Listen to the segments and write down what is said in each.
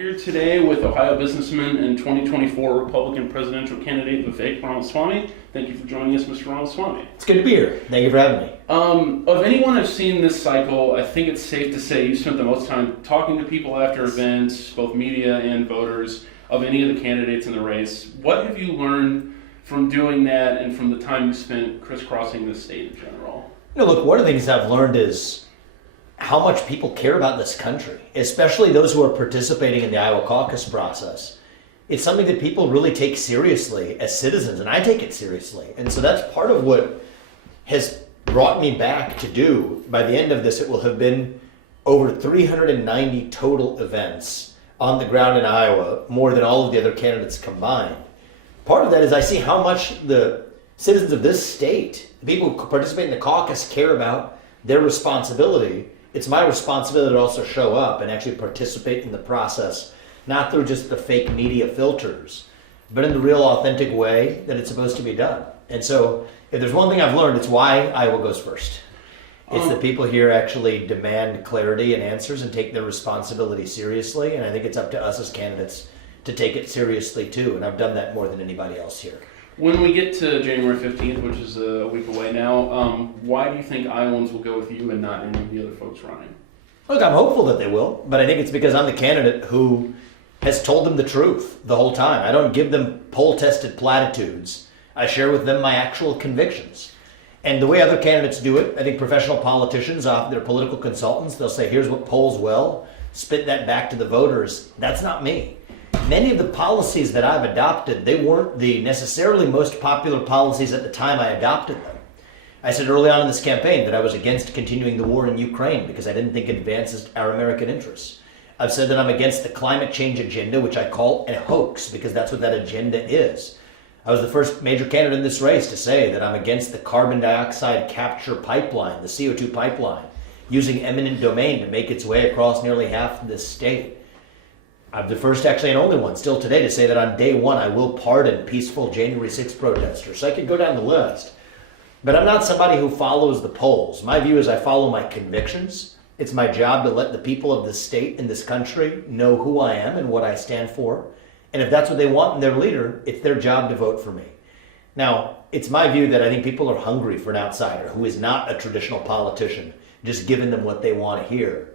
here today with Ohio businessman and 2024 Republican presidential candidate Vivek Ramaswamy. Thank you for joining us, Mr. Ramaswamy. It's good to be here. Thank you for having me. Of anyone I've seen this cycle, I think it's safe to say you spent the most time talking to people after events, both media and voters, of any of the candidates in the race. What have you learned from doing that and from the time you spent crisscrossing the state in general? Look, one of the things I've learned is how much people care about this country, especially those who are participating in the Iowa caucus process. It's something that people really take seriously as citizens, and I take it seriously. And so that's part of what has brought me back to do. By the end of this, it will have been over 390 total events on the ground in Iowa, more than all of the other candidates combined. Part of that is I see how much the citizens of this state, the people who participate in the caucus, care about their responsibility. It's my responsibility to also show up and actually participate in the process, not through just the fake media filters, but in the real authentic way that it's supposed to be done. And so if there's one thing I've learned, it's why Iowa goes first. It's that people here actually demand clarity and answers and take their responsibility seriously. And I think it's up to us as candidates to take it seriously too. And I've done that more than anybody else here. When we get to January 15th, which is a week away now, why do you think Iowans will go with you and not any of the other folks running? Look, I'm hopeful that they will, but I think it's because I'm the candidate who has told them the truth the whole time. I don't give them poll-tested platitudes. I share with them my actual convictions. And the way other candidates do it, I think professional politicians, they're political consultants, they'll say, here's what polls well, spit that back to the voters. That's not me. Many of the policies that I've adopted, they weren't the necessarily most popular policies at the time I adopted them. I said early on in this campaign that I was against continuing the war in Ukraine because I didn't think it advances our American interests. I've said that I'm against the climate change agenda, which I call a hoax because that's what that agenda is. I was the first major candidate in this race to say that I'm against the carbon dioxide capture pipeline, the CO2 pipeline, using eminent domain to make its way across nearly half of this state. I'm the first, actually, and only one still today to say that on day one I will pardon peaceful January 6th protesters. So I could go down the list. But I'm not somebody who follows the polls. My view is I follow my convictions. It's my job to let the people of this state and this country know who I am and what I stand for. And if that's what they want in their leader, it's their job to vote for me. Now, it's my view that I think people are hungry for an outsider who is not a traditional politician, just giving them what they want to hear.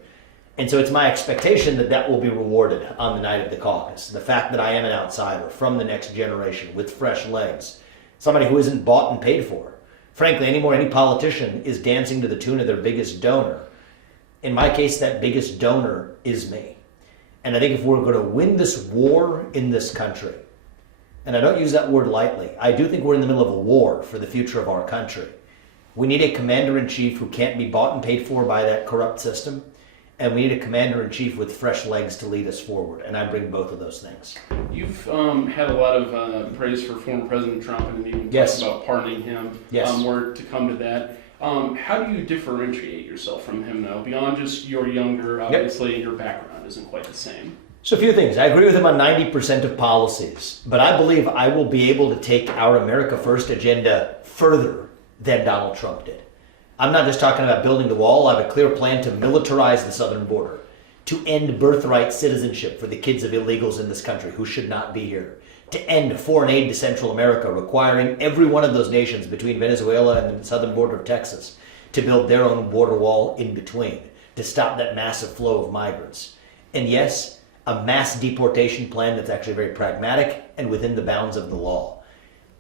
And so it's my expectation that that will be rewarded on the night of the caucus. The fact that I am an outsider from the next generation with fresh legs, somebody who isn't bought and paid for. Frankly, anymore, any politician is dancing to the tune of their biggest donor. In my case, that biggest donor is me. And I think if we're going to win this war in this country, and I don't use that word lightly, I do think we're in the middle of a war for the future of our country. We need a commander-in-chief who can't be bought and paid for by that corrupt system. And we need a commander-in-chief with fresh legs to lead us forward. And I bring both of those things. You've had a lot of praise for former President Trump and even talked about pardoning him. Yes. We're to come to that. How do you differentiate yourself from him, though? Beyond just you're younger, obviously, your background isn't quite the same. So a few things. I agree with him on 90% of policies. But I believe I will be able to take our America First agenda further than Donald Trump did. I'm not just talking about building the wall. I have a clear plan to militarize the southern border, to end birthright citizenship for the kids of illegals in this country who should not be here, to end foreign aid to Central America, requiring every one of those nations between Venezuela and the southern border of Texas to build their own border wall in between, to stop that massive flow of migrants. And yes, a mass deportation plan that's actually very pragmatic and within the bounds of the law.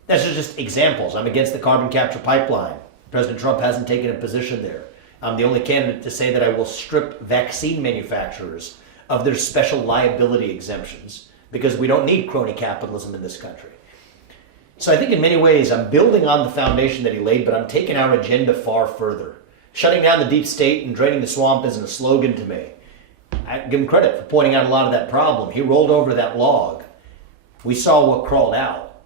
That's just examples. I'm against the carbon capture pipeline. President Trump hasn't taken a position there. I'm the only candidate to say that I will strip vaccine manufacturers of their special liability exemptions because we don't need crony capitalism in this country. So I think in many ways I'm building on the foundation that he laid, but I'm taking our agenda far further. Shutting down the deep state and draining the swamp isn't a slogan to me. I give him credit for pointing out a lot of that problem. He rolled over that log. We saw what crawled out.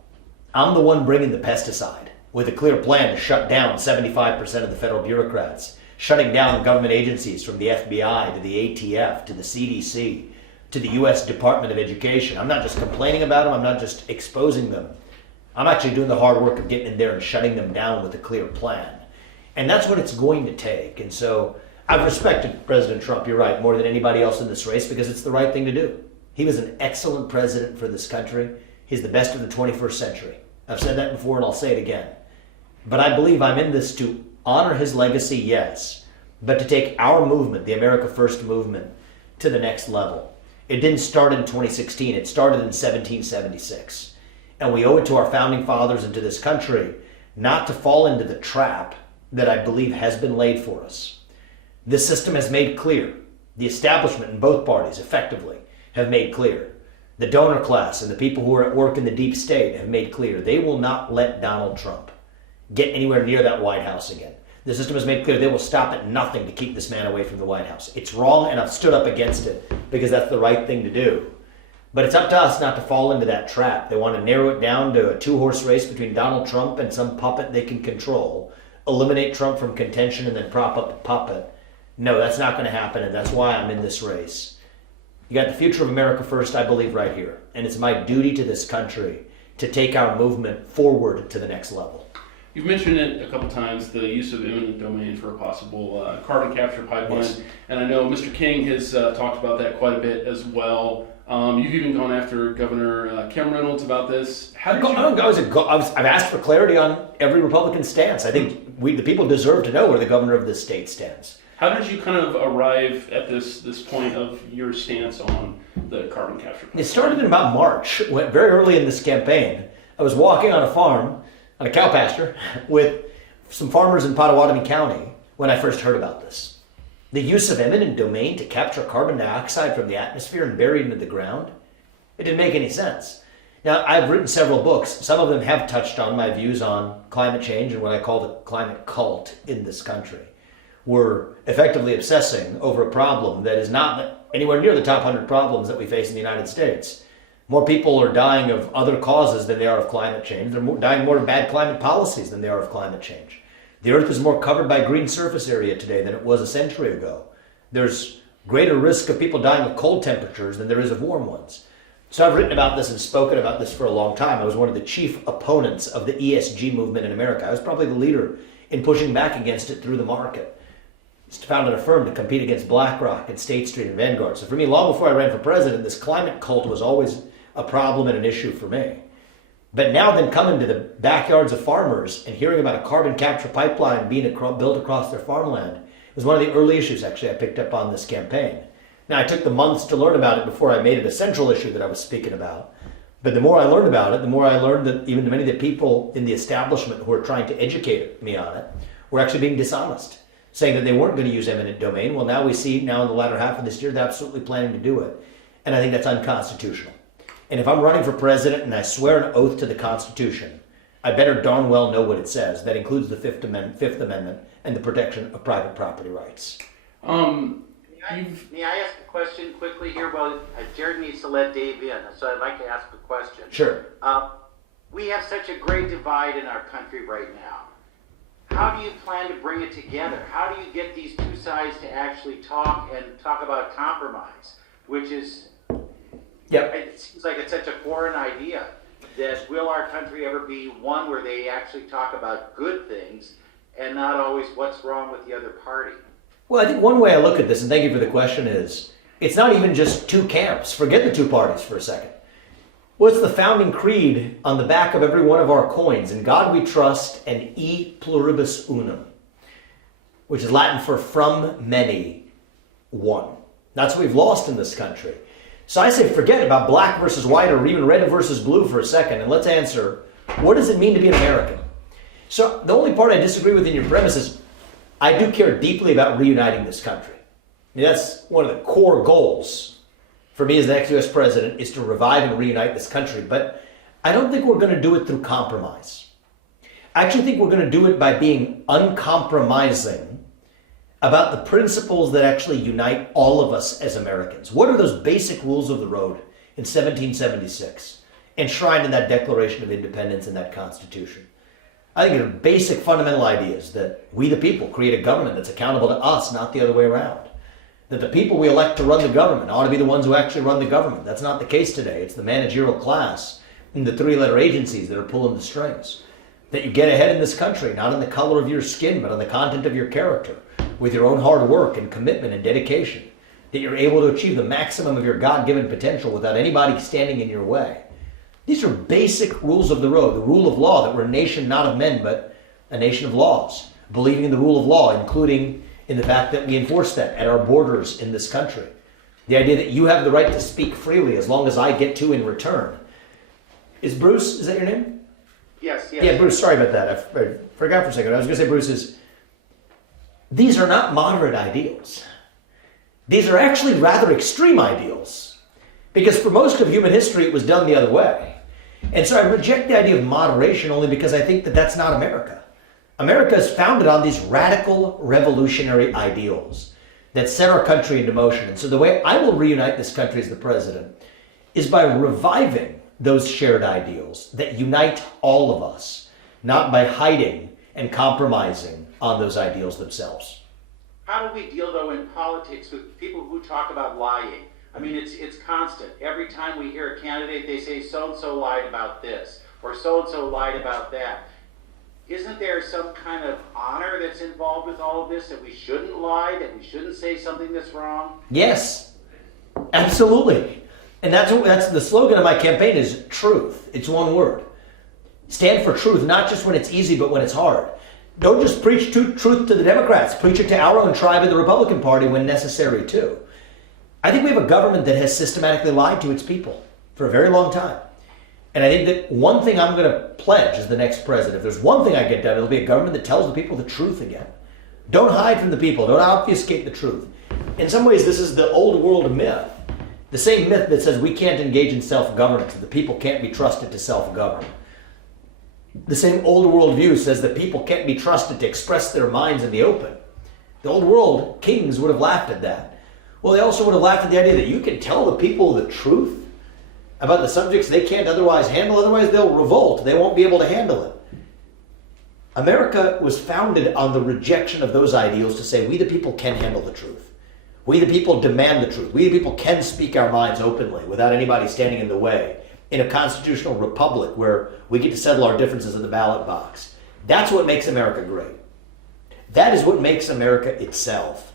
I'm the one bringing the pesticide, with a clear plan to shut down 75% of the federal bureaucrats, shutting down government agencies from the FBI to the ATF to the CDC to the U.S. Department of Education. I'm not just complaining about them, I'm not just exposing them. I'm actually doing the hard work of getting in there and shutting them down with a clear plan. And that's what it's going to take. And so I've respected President Trump, you're right, more than anybody else in this race because it's the right thing to do. He was an excellent president for this country. He's the best of the 21st century. I've said that before and I'll say it again. But I believe I'm in this to honor his legacy, yes, but to take our movement, the America First movement, to the next level. It didn't start in 2016. It started in 1776. And we owe it to our founding fathers and to this country not to fall into the trap that I believe has been laid for us. This system has made clear, the establishment in both parties effectively have made clear, the donor class and the people who are at work in the deep state have made clear they will not let Donald Trump get anywhere near that White House again. The system has made clear they will stop at nothing to keep this man away from the White House. It's wrong, and I've stood up against it because that's the right thing to do. But it's up to us not to fall into that trap. They want to narrow it down to a two-horse race between Donald Trump and some puppet they can control, eliminate Trump from contention, and then prop up the puppet. No, that's not going to happen, and that's why I'm in this race. You got the future of America First, I believe, right here. And it's my duty to this country to take our movement forward to the next level. You've mentioned it a couple times, the use of eminent domain for a possible carbon capture pipeline. Yes. And I know Mr. King has talked about that quite a bit as well. You've even gone after Governor Kim Reynolds about this. I've asked for clarity on every Republican stance. I think the people deserve to know where the governor of this state stands. How did you kind of arrive at this point of your stance on the carbon capture pipeline? It started in about March, very early in this campaign. I was walking on a farm, on a cow pasture, with some farmers in Pottawatomie County when I first heard about this. The use of eminent domain to capture carbon dioxide from the atmosphere and bury it into the ground? It didn't make any sense. Now, I've written several books. Some of them have touched on my views on climate change and what I call the climate cult in this country. We're effectively obsessing over a problem that is not anywhere near the top 100 problems that we face in the United States. More people are dying of other causes than they are of climate change. They're dying more of bad climate policies than they are of climate change. The earth is more covered by green surface area today than it was a century ago. There's greater risk of people dying of cold temperatures than there is of warm ones. So I've written about this and spoken about this for a long time. I was one of the chief opponents of the ESG movement in America. I was probably the leader in pushing back against it through the market. I founded a firm to compete against BlackRock and State Street and Vanguard. So for me, long before I ran for president, this climate cult was always a problem and an issue for me. But now then coming to the backyards of farmers and hearing about a carbon capture pipeline being built across their farmland was one of the early issues actually I picked up on this campaign. Now I took the months to learn about it before I made it a central issue that I was speaking about. But the more I learned about it, the more I learned that even many of the people in the establishment who were trying to educate me on it were actually being dishonest, saying that they weren't going to use eminent domain. Well, now we see now in the latter half of this year, they're absolutely planning to do it. And I think that's unconstitutional. And if I'm running for president and I swear an oath to the Constitution, I better darn well know what it says. That includes the Fifth Amendment and the protection of private property rights. May I ask a question quickly here? Well, Jared needs to let Dave in, so I'd like to ask a question. Sure. We have such a great divide in our country right now. How do you plan to bring it together? How do you get these two sides to actually talk about compromise, which is... Yep. It seems like it's such a foreign idea. That will our country ever be one where they actually talk about good things and not always what's wrong with the other party? Well, I think one way I look at this, and thank you for the question, is it's not even just two camps. Forget the two parties for a second. What's the founding creed on the back of every one of our coins? In God we trust and e pluribus unum, which is Latin for from many, one. That's what we've lost in this country. So I say forget about black versus white or even red versus blue for a second, and let's answer, what does it mean to be an American? So the only part I disagree with in your premise is I do care deeply about reuniting this country. I mean, that's one of the core goals for me as the next U.S. president is to revive and reunite this country. But I don't think we're going to do it through compromise. I actually think we're going to do it by being uncompromising about the principles that actually unite all of us as Americans. What are those basic rules of the road in 1776, enshrined in that Declaration of Independence and that Constitution? I think they're basic fundamental ideas that we the people create a government that's accountable to us, not the other way around. That the people we elect to run the government ought to be the ones who actually run the government. That's not the case today. It's the managerial class and the three-letter agencies that are pulling the strings. That you get ahead in this country, not on the color of your skin, but on the content of your character, with your own hard work and commitment and dedication. that you're able to achieve the maximum of your God-given potential without anybody standing in your way. These are basic rules of the road, the rule of law, that we're a nation not of men, but a nation of laws, believing in the rule of law, including in the fact that we enforce that at our borders in this country. The idea that you have the right to speak freely as long as I get to in return. Is Bruce, is that your name? Yes. Yeah, Bruce, sorry about that. I forgot for a second. I was going to say, Bruce, these are not moderate ideals. These are actually rather extreme ideals. Because for most of human history, it was done the other way. And so I reject the idea of moderation only because I think that that's not America. America is founded on these radical revolutionary ideals that set our country into motion. And so the way I will reunite this country as the president is by reviving those shared ideals that unite all of us, not by hiding and compromising on those ideals themselves. How do we deal, though, in politics with people who talk about lying? I mean, it's constant. Every time we hear a candidate, they say so-and-so lied about this, or so-and-so lied about that. Isn't there some kind of honor that's involved with all of this, that we shouldn't lie, that we shouldn't say something that's wrong? Yes, absolutely. And that's the slogan of my campaign is truth. It's one word. Stand for truth, not just when it's easy, but when it's hard. Don't just preach truth to the Democrats. Preach it to our own tribe of the Republican Party when necessary, too. I think we have a government that has systematically lied to its people for a very long time. And I think that one thing I'm going to pledge as the next president, if there's one thing I get done, it'll be a government that tells the people the truth again. Don't hide from the people. Don't obfuscate the truth. In some ways, this is the old world myth. The same myth that says we can't engage in self-governance, that the people can't be trusted to self-govern. The same old world view says that people can't be trusted to express their minds in the open. The old world kings would have laughed at that. Well, they also would have laughed at the idea that you can tell the people the truth about the subjects they can't otherwise handle, otherwise they'll revolt. They won't be able to handle it. America was founded on the rejection of those ideals to say we the people can handle the truth. We the people demand the truth. We the people can speak our minds openly without anybody standing in the way in a constitutional republic where we get to settle our differences in the ballot box. That's what makes America great. That is what makes America itself.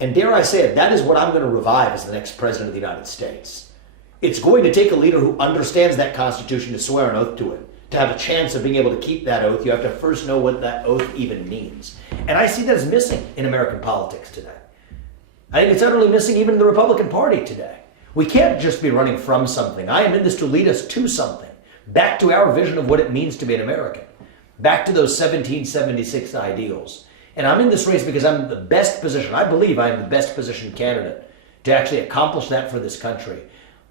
And dare I say it, that is what I'm going to revive as the next president of the United States. It's going to take a leader who understands that Constitution to swear an oath to it. To have a chance of being able to keep that oath, you have to first know what that oath even means. And I see that as missing in American politics today. I think it's utterly missing even in the Republican Party today. We can't just be running from something. I am in this to lead us to something. Back to our vision of what it means to be an American. Back to those 1776 ideals. And I'm in this race because I'm in the best position. I believe I am the best positioned candidate to actually accomplish that for this country.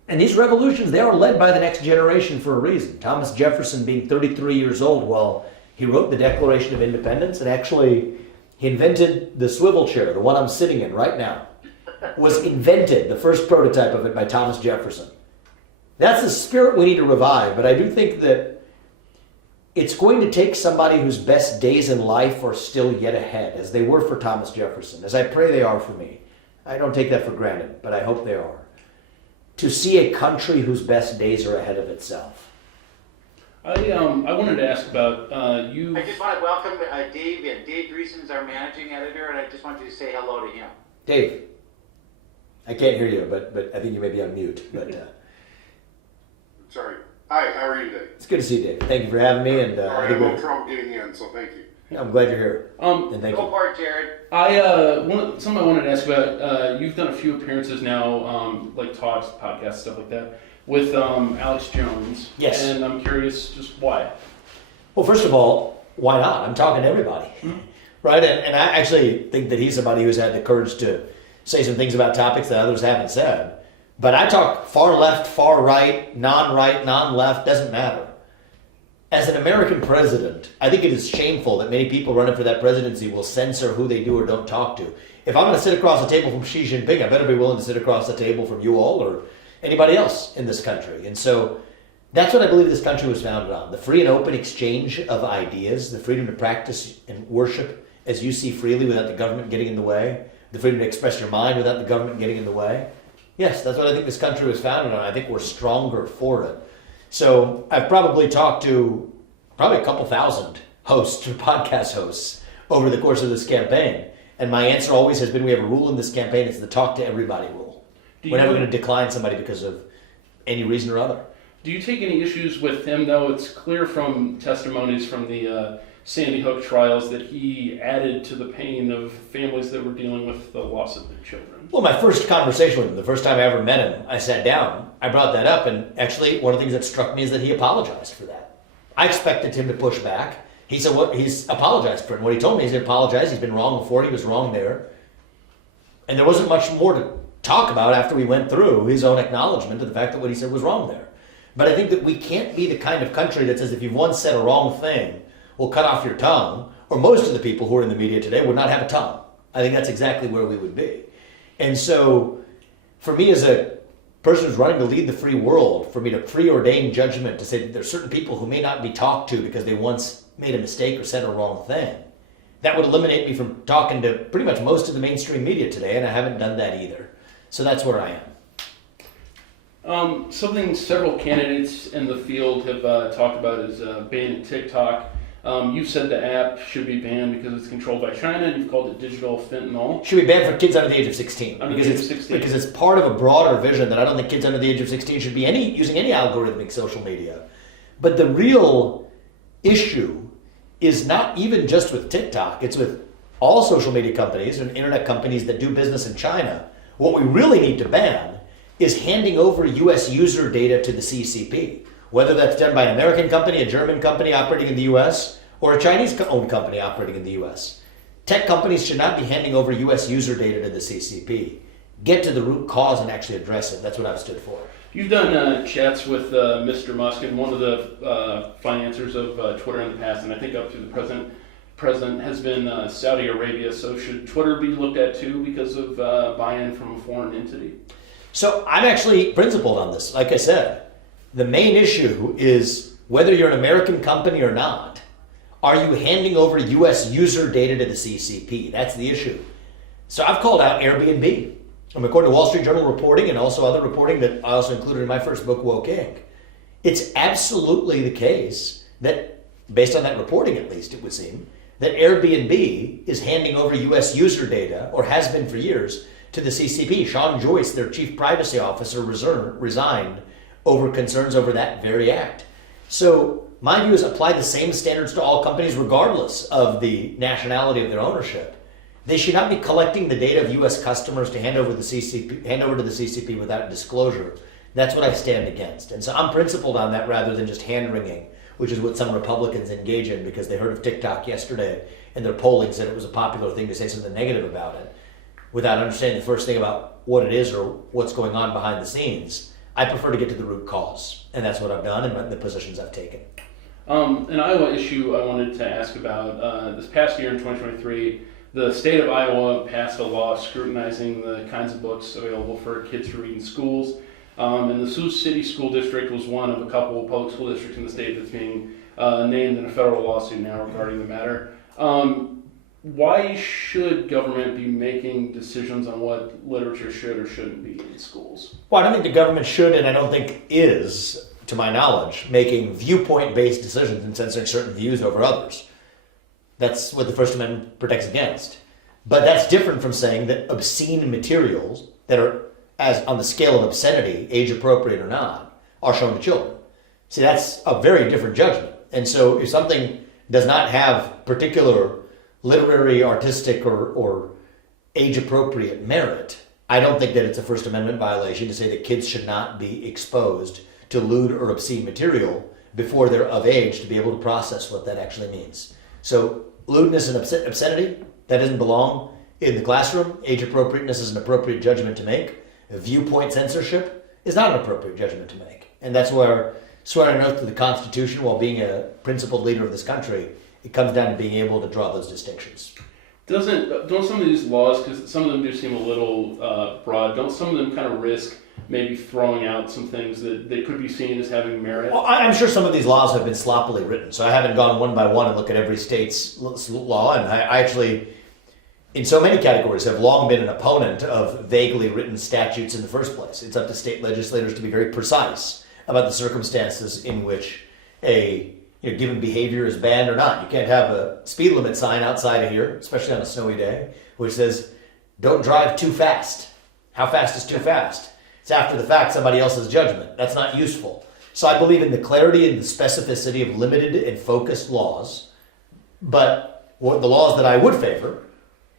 And these revolutions, they are led by the next generation for a reason. Thomas Jefferson being 33 years old while he wrote the Declaration of Independence, and actually he invented the swivel chair, the one I'm sitting in right now, was invented, the first prototype of it, by Thomas Jefferson. That's the spirit we need to revive, but I do think that it's going to take somebody whose best days in life are still yet ahead, as they were for Thomas Jefferson, as I pray they are for me. I don't take that for granted, but I hope they are. To see a country whose best days are ahead of itself. I wanted to ask about you. I just want to welcome Dave, and Dave Greason is our managing editor, and I just want you to say hello to him. Dave, I can't hear you, but I think you may be on mute. But Sorry. Hi, how are you today? It's good to see you, Dave. Thank you for having me. And I had a little trouble getting in, so thank you. I'm glad you're here. And thank Go you. for it, Jared. Something I wanted to ask about. You've done a few appearances now, like talks, podcasts, stuff like that, with Alex Jones. Yes. And I'm curious, just why? Well, first of all, why not? I'm talking to everybody, right? And I actually think that he's somebody who's had the courage to say some things about topics that others haven't said. But I talk far left, far right, non-left, doesn't matter. As an American president, I think it is shameful that many people running for that presidency will censor who they do or don't talk to. If I'm going to sit across the table from Xi Jinping, I better be willing to sit across the table from you all or anybody else in this country. And so that's what I believe this country was founded on. The free and open exchange of ideas, the freedom to practice and worship as you see freely without the government getting in the way, the freedom to express your mind without the government getting in the way. Yes, that's what I think this country was founded on. I think we're stronger for it. So I've probably talked to a couple thousand hosts or podcast hosts over the course of this campaign. And my answer always has been, we have a rule in this campaign, it's the talk to everybody rule. We're never going to decline somebody because of any reason or other. Do you take any issues with him, though? It's clear from testimonies from the Sandy Hook trials that he added to the pain of families that were dealing with the loss of their children. Well, my first conversation with him, the first time I ever met him, I sat down, I brought that up, and actually one of the things that struck me is that he apologized for that. I expected him to push back. He said he's apologized for it. And what he told me is he apologized. He's been wrong before. He was wrong there. And there wasn't much more to talk about after we went through his own acknowledgement of the fact that what he said was wrong there. But I think that we can't be the kind of country that says if you've once said a wrong thing, we'll cut off your tongue. Or most of the people who are in the media today would not have a tongue. I think that's exactly where we would be. And so for me as a person who's running to lead the free world, for me to preordain judgment to say that there's certain people who may not be talked to because they once made a mistake or said a wrong thing, that would eliminate me from talking to pretty much most of the mainstream media today, and I haven't done that either. So that's where I am. Something several candidates in the field have talked about is banning TikTok. You've said the app should be banned because it's controlled by China, and you've called it digital fentanyl. Should be banned for kids under the age of 16. Under the age of 16. Because it's part of a broader vision that I don't think kids under the age of 16 should be using any algorithmic social media. But the real issue is not even just with TikTok. It's with all social media companies and internet companies that do business in China. What we really need to ban is handing over U.S. user data to the CCP, whether that's done by an American company, a German company operating in the U.S., or a Chinese-owned company operating in the U.S. Tech companies should not be handing over U.S. user data to the CCP. Get to the root cause and actually address it. That's what I've stood for. You've done chats with Mr. Musk and one of the financiers of Twitter in the past, and I think up to the president has been Saudi Arabia. So should Twitter be looked at too because of buy-in from a foreign entity? So I'm actually principled on this. Like I said, the main issue is whether you're an American company or not, are you handing over U.S. user data to the CCP? That's the issue. So I've called out Airbnb. According to Wall Street Journal reporting and also other reporting that I also included in my first book, Woke Inc., it's absolutely the case that, based on that reporting at least, it would seem, that Airbnb is handing over U.S. user data, or has been for years, to the CCP. Sean Joyce, their chief privacy officer, resigned over concerns over that very act. So my view is apply the same standards to all companies regardless of the nationality of their ownership. They should not be collecting the data of U.S. customers to hand over to the CCP without disclosure. That's what I stand against. And so I'm principled on that rather than just hand-wringing, which is what some Republicans engage in because they heard of TikTok yesterday and their polling said it was a popular thing to say something negative about it without understanding the first thing about what it is or what's going on behind the scenes. I prefer to get to the root cause, and that's what I've done and the positions I've taken. An Iowa issue I wanted to ask about. This past year in 2023, the state of Iowa passed a law scrutinizing the kinds of books available for kids to read in schools. And the Sioux City School District was one of a couple of public school districts in the state that's being named in a federal lawsuit now regarding the matter. Why should government be making decisions on what literature should or shouldn't be in schools? Well, I don't think the government should, and I don't think is, to my knowledge, making viewpoint-based decisions and censoring certain views over others. That's what the First Amendment protects against. But that's different from saying that obscene materials that are, as on the scale of obscenity, age appropriate or not, are shown to children. See, that's a very different judgment. And so if something does not have particular literary, artistic, or age-appropriate merit, I don't think that it's a First Amendment violation to say that kids should not be exposed to lewd or obscene material before they're of age to be able to process what that actually means. So lewdness and obscenity, that doesn't belong in the classroom. Age appropriateness is an appropriate judgment to make. Viewpoint censorship is not an appropriate judgment to make. And that's where swearing an oath to the Constitution while being a principled leader of this country, it comes down to being able to draw those distinctions. Don't some of these laws, because some of them do seem a little broad, don't some of them kind of risk maybe throwing out some things that they could be seen as having merit? Well, I'm sure some of these laws have been sloppily written, so I haven't gone one by one and looked at every state's law, and I actually, in so many categories, have long been an opponent of vaguely written statutes in the first place. It's up to state legislators to be very precise about the circumstances in which a given behavior is banned or not. You can't have a speed limit sign outside of here, especially on a snowy day, which says, don't drive too fast. How fast is too fast? It's after the fact, somebody else's judgment. That's not useful. So I believe in the clarity and the specificity of limited and focused laws, but the laws that I would favor,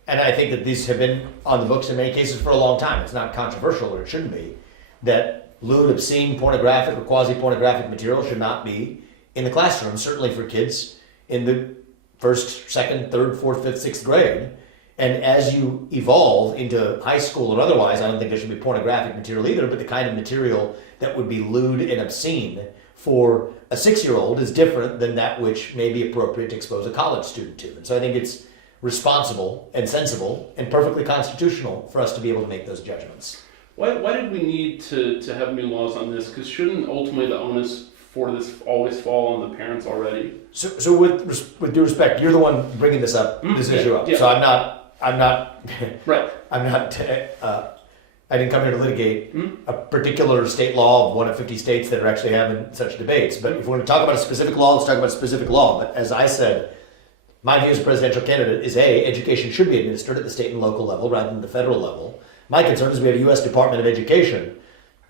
and I think that these have been on the books in many cases for a long time, it's not controversial, or it shouldn't be, that lewd, obscene, pornographic, or quasi-pornographic material should not be in the classroom, certainly for kids in the first, second, third, fourth, fifth, sixth grade. And as you evolve into high school or otherwise, I don't think there should be pornographic material either, but the kind of material that would be lewd and obscene for a 6-year-old is different than that which may be appropriate to expose a college student to. And so I think it's responsible and sensible and perfectly constitutional for us to be able to make those judgments. Why did we need to have new laws on this? Because shouldn't ultimately the onus for this always fall on the parents already? So with due respect, you're the one bringing this issue up. Yeah. So I'm not Right. I didn't come here to litigate a particular state law of one of 50 states that are actually having such debates. But if we're going to talk about a specific law, let's talk about a specific law. But as I said, my view as a presidential candidate is education should be administered at the state and local level rather than the federal level. My concern is we have a U.S. Department of Education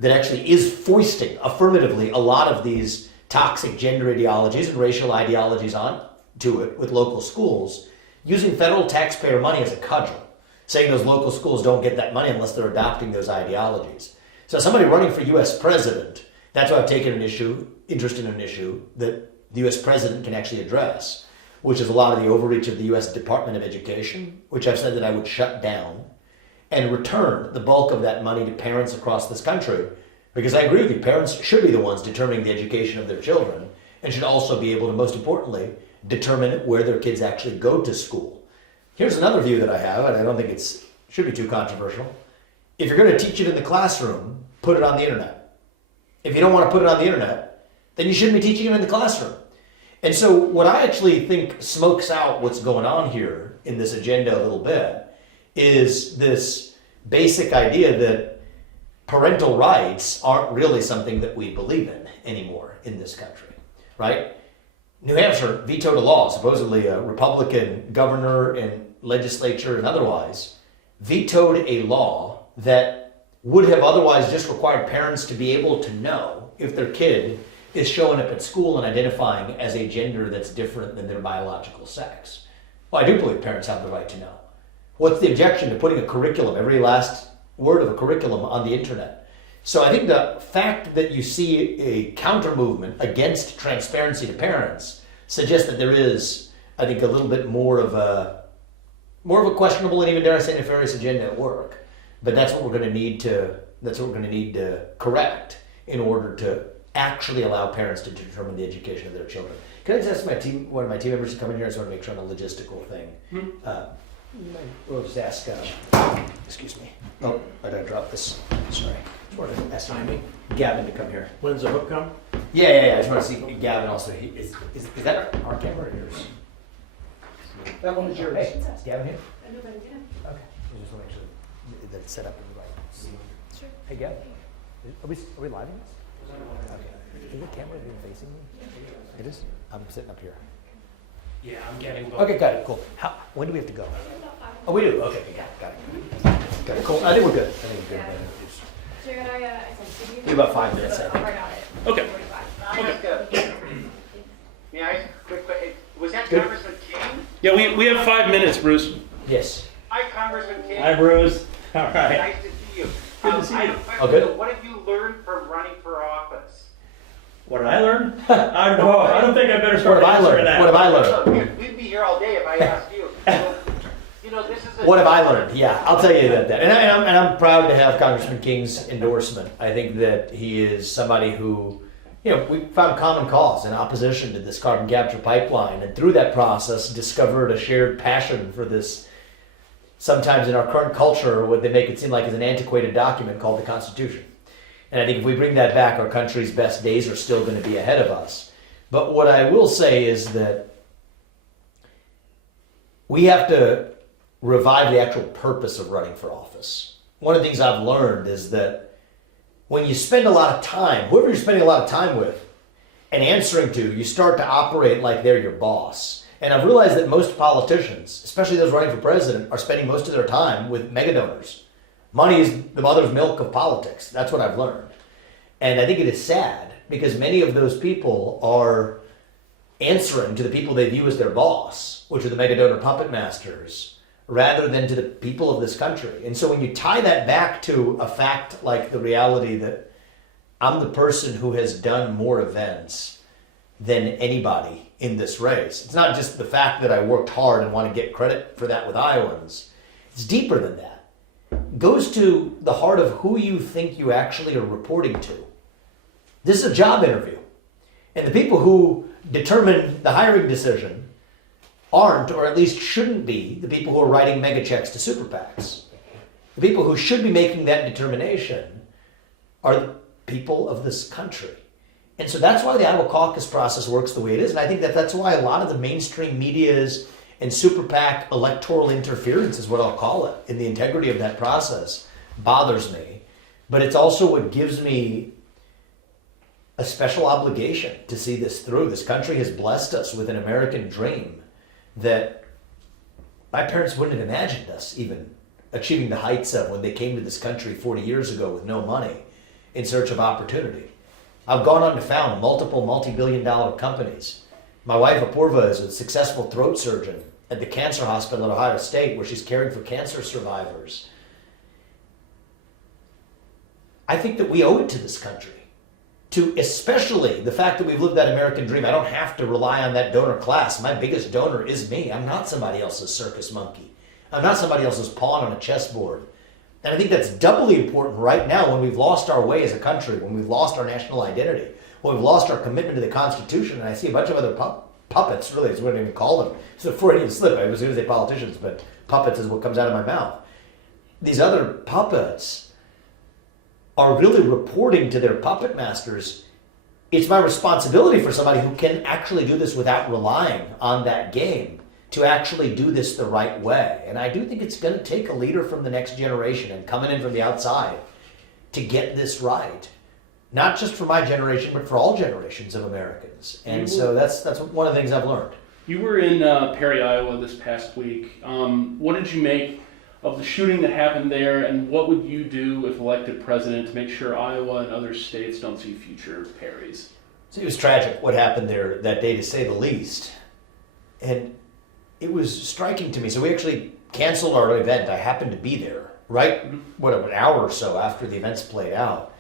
that actually is foisting affirmatively a lot of these toxic gender ideologies and racial ideologies onto it with local schools, using federal taxpayer money as a cudgel, saying those local schools don't get that money unless they're adopting those ideologies. So somebody running for U.S. president, that's why I've taken interest in an issue that the U.S. president can actually address, which is a lot of the overreach of the U.S. Department of Education, which I've said that I would shut down and return the bulk of that money to parents across this country. Because I agree with you, parents should be the ones determining the education of their children and should also be able to, most importantly, determine where their kids actually go to school. Here's another view that I have, and I don't think it should be too controversial. If you're going to teach it in the classroom, put it on the internet. If you don't want to put it on the internet, then you shouldn't be teaching it in the classroom. And so what I actually think smokes out what's going on here in this agenda a little bit is this basic idea that parental rights aren't really something that we believe in anymore in this country, right? New Hampshire vetoed a law, supposedly a Republican governor and legislature and otherwise, vetoed a law that would have otherwise just required parents to be able to know if their kid is showing up at school and identifying as a gender that's different than their biological sex. Well, I do believe parents have the right to know. What's the objection to putting a curriculum, every last word of a curriculum, on the internet? So I think the fact that you see a counter movement against transparency to parents suggests that there is, I think, a little bit more of a questionable and even, dare I say, nefarious agenda at work. But that's what we're going to need to correct in order to actually allow parents to determine the education of their children. Can I just ask one of my team members to come in here? I just want to make sure on a logistical thing. We'll just ask. Excuse me. Oh, I gotta drop this. Sorry. Ask Gavin to come here. When's the hook come? Yeah. I just want to see Gavin also. Is that our camera or yours? That one is yours. Hey, is Gavin here? Okay. I just want to make sure that it's set up in the right. Sure. Hey, Gavin. Are we live in this? Okay. Is the camera even facing me? It is? I'm sitting up here. Yeah, I'm getting both. Okay, got it. Cool. When do we have to go? Oh, we do? Okay, got it. Cool. I think we're good. Give about 5 minutes. Okay. May I ask a quick question? Was that Good. Congressman King? Yeah, we have 5 minutes, Bruce. Yes. Hi, Congressman King. Hi, Bruce. All right. Nice to see you. Good to see I you. have a question. Oh, good. What have you learned from running for office? What did I learn? I don't think I better What start have I answering learned? that. What have I learned? Look, we'd be here all day if I asked you. So, this is a... What have I learned? Yeah, I'll tell you that. And I'm proud to have Congressman King's endorsement. I think that he is somebody who, we found common cause in opposition to this carbon capture pipeline, and through that process discovered a shared passion for this, sometimes in our current culture, what they make it seem like is an antiquated document called the Constitution. And I think if we bring that back, our country's best days are still going to be ahead of us. But what I will say is that we have to revive the actual purpose of running for office. One of the things I've learned is that when you spend a lot of time, whoever you're spending a lot of time with and answering to, you start to operate like they're your boss. And I've realized that most politicians, especially those running for president, are spending most of their time with mega donors. Money is the mother's milk of politics. That's what I've learned. And I think it is sad because many of those people are answering to the people they view as their boss, which are the mega donor puppet masters, rather than to the people of this country. And so when you tie that back to a fact like the reality that I'm the person who has done more events than anybody in this race, it's not just the fact that I worked hard and want to get credit for that with Iowans. It's deeper than that. It goes to the heart of who you think you actually are reporting to. This is a job interview. And the people who determine the hiring decision aren't, or at least shouldn't be, the people who are writing mega checks to super PACs. The people who should be making that determination are the people of this country. And so that's why the Iowa caucus process works the way it is. And I think that that's why a lot of the mainstream media's and super PAC electoral interference is what I'll call it in the integrity of that process bothers me. But it's also what gives me a special obligation to see this through. This country has blessed us with an American dream that my parents wouldn't have imagined us even achieving the heights of when they came to this country 40 years ago with no money in search of opportunity. I've gone on to found multiple multi-billion-dollar companies. My wife, Apurva, is a successful throat surgeon at the cancer hospital at Ohio State where she's caring for cancer survivors. I think that we owe it to this country, to especially the fact that we've lived that American dream. I don't have to rely on that donor class. My biggest donor is me. I'm not somebody else's circus monkey. I'm not somebody else's pawn on a chessboard. And I think that's doubly important right now when we've lost our way as a country, when we've lost our national identity, when we've lost our commitment to the Constitution. And I see a bunch of other puppets, really, is what I even call them. It's a Freudian slip. I was going to say politicians, but puppets is what comes out of my mouth. These other puppets are really reporting to their puppet masters, it's my responsibility for somebody who can actually do this without relying on that game to actually do this the right way. And I do think it's going to take a leader from the next generation and coming in from the outside to get this right. Not just for my generation, but for all generations of Americans. And so that's one of the things I've learned. You were in Perry, Iowa this past week. What did you make of the shooting that happened there, and what would you do if elected president to make sure Iowa and other states don't see future Perrys? So it was tragic what happened there that day, to say the least. And it was striking to me. So we actually canceled our event. I happened to be there, right, an hour or so after the events played out.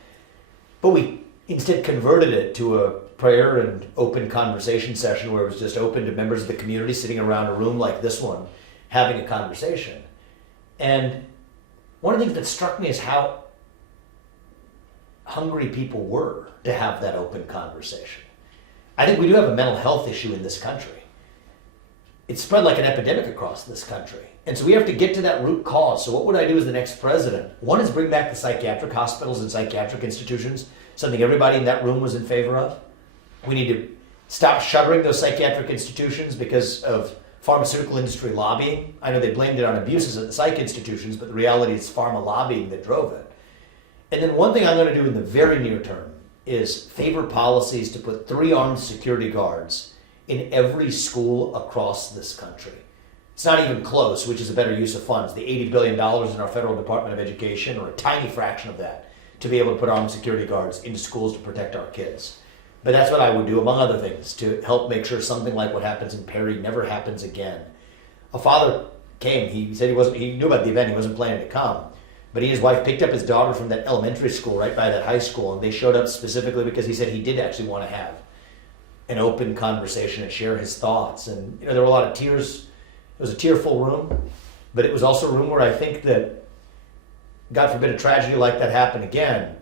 But we instead converted it to a prayer and open conversation session where it was just open to members of the community sitting around a room like this one, having a conversation. And one of the things that struck me is how hungry people were to have that open conversation. I think we do have a mental health issue in this country. It's spread like an epidemic across this country. And so we have to get to that root cause. So what would I do as the next president? One is bring back the psychiatric hospitals and psychiatric institutions, something everybody in that room was in favor of. We need to stop shuttering those psychiatric institutions because of pharmaceutical industry lobbying. I know they blamed it on abuses at the psych institutions, but the reality is pharma lobbying that drove it. And then one thing I'm going to do in the very near term is favor policies to put 3 armed security guards in every school across this country. It's not even close, which is a better use of funds. The $80 billion in our federal Department of Education, or a tiny fraction of that, to be able to put armed security guards into schools to protect our kids. But that's what I would do, among other things, to help make sure something like what happens in Perry never happens again. A father came. He said he knew about the event. He wasn't planning to come. But he and his wife picked up his daughter from that elementary school right by that high school, and they showed up specifically because he said he did actually want to have an open conversation and share his thoughts. And there were a lot of tears. It was a tearful room, but it was also a room where I think that, God forbid a tragedy like that happen again,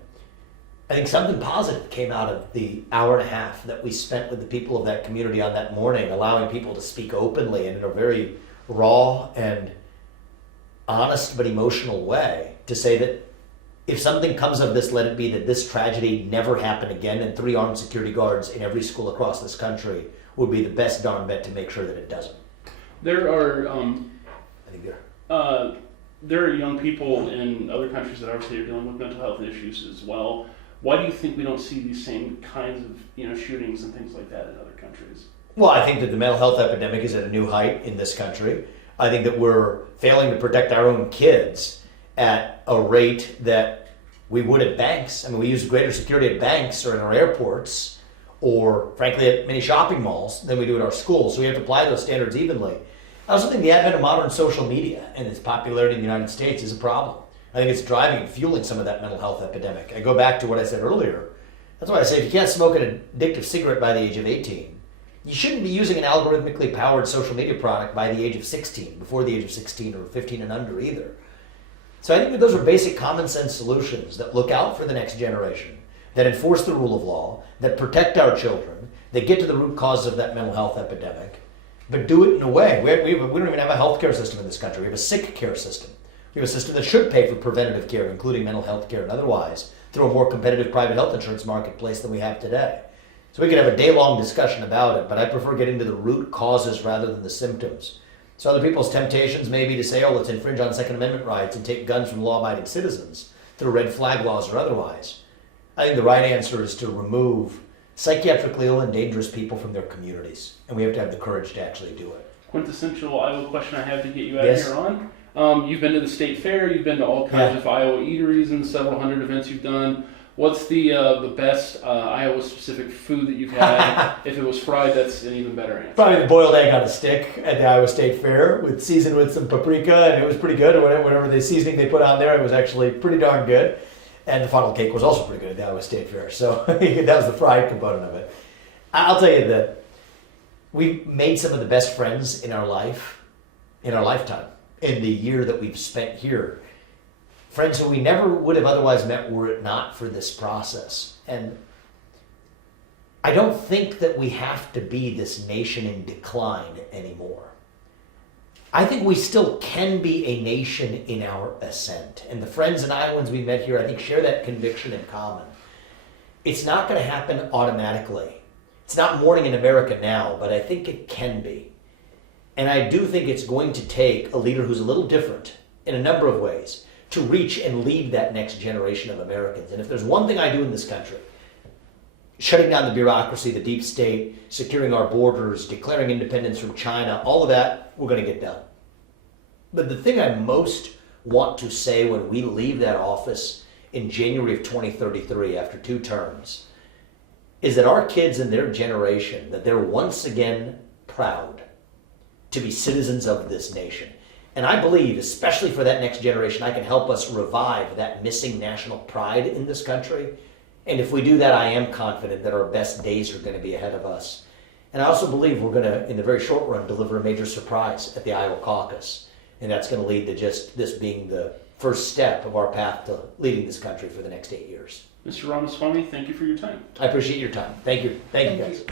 I think something positive came out of the hour and a half that we spent with the people of that community on that morning, allowing people to speak openly and in a very raw and honest but emotional way to say that if something comes of this, let it be that this tragedy never happen again, and 3 armed security guards in every school across this country would be the best darn bet to make sure that it doesn't. There are I think there are young people in other countries that obviously are dealing with mental health issues as well. Why do you think we don't see these same kinds of shootings and things like that in other countries? Well, I think that the mental health epidemic is at a new height in this country. I think that we're failing to protect our own kids at a rate that we would at banks. I mean, we use greater security at banks or in our airports or, frankly, at many shopping malls than we do at our schools. So we have to apply those standards evenly. I also think the advent of modern social media and its popularity in the United States is a problem. I think it's driving and fueling some of that mental health epidemic. I go back to what I said earlier. That's why I say if you can't smoke an addictive cigarette by the age of 18, you shouldn't be using an algorithmically powered social media product by the age of 16, before the age of 16 or 15 and under either. So I think that those are basic common sense solutions that look out for the next generation, that enforce the rule of law, that protect our children, that get to the root causes of that mental health epidemic, but do it in a way. We don't even have a healthcare system in this country. We have a sick care system. We have a system that should pay for preventative care, including mental health care and otherwise, through a more competitive private health insurance marketplace than we have today. So we could have a day-long discussion about it, but I prefer getting to the root causes rather than the symptoms. So other people's temptations may be to say, oh, let's infringe on Second Amendment rights and take guns from law-abiding citizens through red flag laws or otherwise. I think the right answer is to remove psychiatrically ill and dangerous people from their communities, and we have to have the courage to actually do it. Quintessential Iowa question I have to get you out Yes. here on. You've been to the state fair, you've been to all kinds of Iowa eateries and several hundred events you've done. What's the best Iowa-specific food that you've had? If it was fried, that's an even better answer. Probably the boiled egg on a stick at the Iowa State Fair, with seasoned with some paprika, and it was pretty good. Or whatever the seasoning they put on there, it was actually pretty darn good. And the funnel cake was also pretty good at the Iowa State Fair. So that was the fried component of it. I'll tell you that we made some of the best friends in our lifetime, in the year that we've spent here. Friends who we never would have otherwise met were it not for this process. And I don't think that we have to be this nation in decline anymore. I think we still can be a nation in our ascent. And the friends and Iowans we met here, I think, share that conviction in common. It's not going to happen automatically. It's not morning in America now, but I think it can be. And I do think it's going to take a leader who's a little different in a number of ways to reach and lead that next generation of Americans. And if there's one thing I do in this country, shutting down the bureaucracy, the deep state, securing our borders, declaring independence from China, all of that, we're going to get done. But the thing I most want to say when we leave that office in January of 2033, after 2 terms, is that our kids and their generation, that they're once again proud to be citizens of this nation. And I believe, especially for that next generation, I can help us revive that missing national pride in this country. And if we do that, I am confident that our best days are going to be ahead of us. And I also believe we're going to, in the very short run, deliver a major surprise at the Iowa caucus. And that's going to lead to just this being the first step of our path to leading this country for the next 8 years. Mr. Ramaswamy, thank you for your time. I appreciate your time. Thank you. Thank you, guys.